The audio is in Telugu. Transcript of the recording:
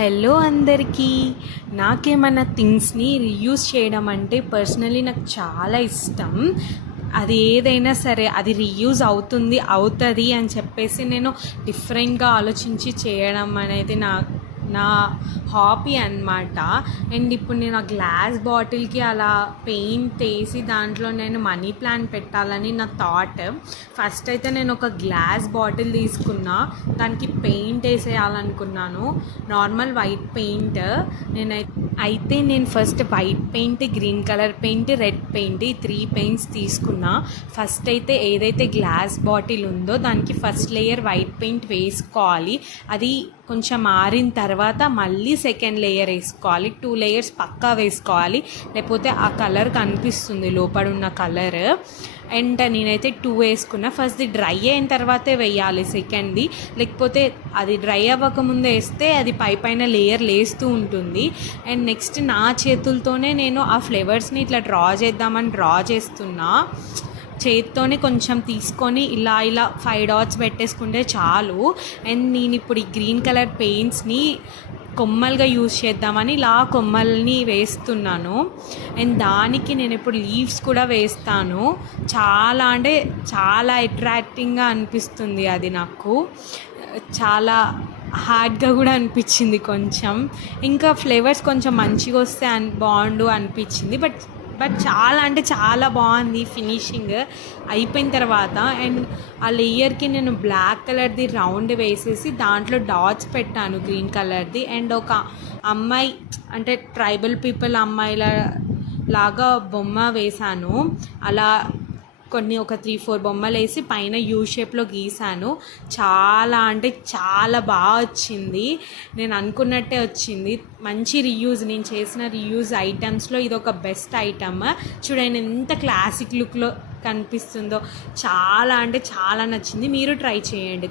హలో అందరికీ. నాకేమన్నా థింగ్స్ని రీయూజ్ చేయడం అంటే పర్సనలీ నాకు చాలా ఇష్టం. అది ఏదైనా సరే అది రీయూజ్ అవుతుంది అని చెప్పేసి నేను డిఫరెంట్గా ఆలోచించి చేయడం అనేది నా హాబీ అన్నమాట. అండ్ ఇప్పుడు నేను ఆ గ్లాస్ బాటిల్కి అలా పెయింట్ వేసి దాంట్లో నేను మనీ ప్లాంట్ పెట్టాలని నా థాట్. ఫస్ట్ అయితే నేను ఒక గ్లాస్ బాటిల్ తీసుకున్నా, దానికి పెయింట్ వేసేయాలనుకున్నాను, నార్మల్ వైట్ పెయింట్. నేను first white paint, green colour paint, red paint, ఈ 3 పెయింట్స్ తీసుకున్నా. ఫస్ట్ అయితే ఏదైతే గ్లాస్ బాటిల్ ఉందో దానికి ఫస్ట్ లేయర్ వైట్ పెయింట్ వేసుకోవాలి. అది కొంచెం ఆరిన తర్వాత మళ్ళీ సెకండ్ లేయర్ వేసుకోవాలి. 2 లేయర్స్ పక్కా వేసుకోవాలి, లేకపోతే ఆ కలర్ కనిపిస్తుంది లోపల ఉన్న కలర్. అండ్ నేనైతే 2 వేసుకున్నా. ఫస్ట్ది డ్రై అయిన తర్వాతే వేయాలి సెకండ్ది, లేకపోతే అది డ్రై అవ్వకముందు వేస్తే అది పైన లేయర్ లేస్తూ ఉంటుంది. అండ్ నెక్స్ట్ నా చేతులతోనే నేను ఆ ఫ్లేవర్స్ని ఇట్లా డ్రా చేస్తున్నా. చేతితోనే కొంచెం తీసుకొని ఇలా 5 డాట్స్ పెట్టేసుకుంటే చాలు. అండ్ నేను ఇప్పుడు ఈ గ్రీన్ కలర్ పెయింట్స్ని కొమ్మలుగా యూజ్ చేద్దామని ఇలా కొమ్మల్ని వేస్తున్నాను. అండ్ దానికి నేను ఇప్పుడు లీవ్స్ కూడా వేస్తాను. చాలా అంటే చాలా అట్రాక్టింగ్గా అనిపిస్తుంది. అది నాకు చాలా హార్డ్గా కూడా అనిపించింది కొంచెం. ఇంకా ఫ్లేవర్స్ కొంచెం మంచిగా వస్తే బాగుండు అనిపించింది. బట్ చాలా అంటే చాలా బాగుంది ఫినిషింగ్ అయిపోయిన తర్వాత. అండ్ ఆ లేయర్కి నేను బ్లాక్ కలర్ది రౌండ్ వేసేసి దాంట్లో డాట్స్ పెట్టాను గ్రీన్ కలర్ది. అండ్ ఒక అమ్మాయి అంటే ట్రైబల్ పీపుల్ అమ్మాయిల లాగా బొమ్మ వేశాను. అలా ఒక 3-4 బొమ్మలు వేసి పైన యూ షేప్లో గీసాను. చాలా అంటే చాలా బాగా వచ్చింది. నేను అనుకున్నట్టే వచ్చింది. మంచి రీయూజ్, నేను చేసిన రీయూజ్ ఐటమ్స్లో ఇది ఒక బెస్ట్ ఐటమ్. చూడండి ఎంత క్లాసిక్ లుక్లో కనిపిస్తుందో. చాలా అంటే చాలా నచ్చింది. మీరు ట్రై చేయండి.